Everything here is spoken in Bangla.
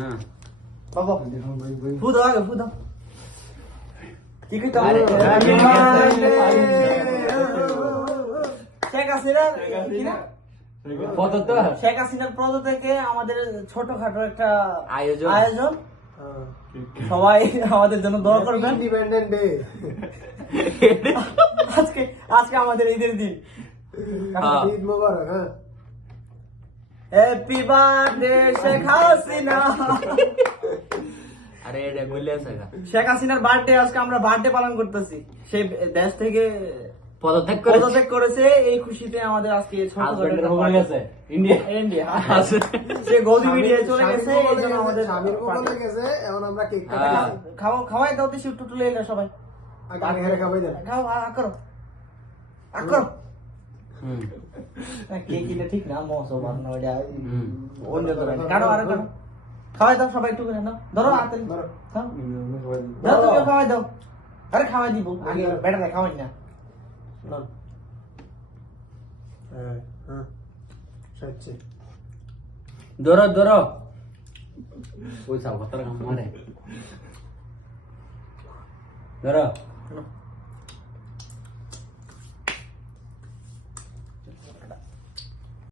হ্যাঁ বাবা ফু দাও আগে ফু দাও কি কি কাম শেখ হাসিনা কি না শেখ হাসিনার পদ থেকে আমাদের ছোটখাটো একটা আয়োজন সবাই আমাদের জন্য দোয়া করবেন। ইন্ডিপেন্ডেন্ট ডে আজকে আজকে আমাদের ঈদের দিন। ঈদ মোবারক। হ্যাঁ হ্যাপি বার্থডে শেখ হাসিনা। আরে এটা বললে আছে শেখ হাসিনার বার্থডে আজকে আমরা বার্থডে পালন করতেছি। সে দেশ থেকে পদত্যাগ করেছে, এই খুশিতে আমাদের আজকে ইন্ডিয়া সে গদি মিডিয়ায় চলে গেছে, এই জন্য আমাদের স্বামীর বদলে গেছে। এখন আমরা কেক কাটাচ্ছি। খাওয়াই দাও দেশি একটু তুলে এলে সবাই আগে হেরে খাওয়াই দেন। খাও করো করো। কেক কিনে ঠিক না মৌসুম বানানো অন্য ধরনের কারো আরো কারো খাওয়াই দাও সবাই একটু করে নাও। ধরো হাতে ধরো দাও তুমি খাওয়াই দাও। আরে খাওয়াই দিব আগে বেটা খাওয়াই না। ধরো ওই সাব মারে ধরো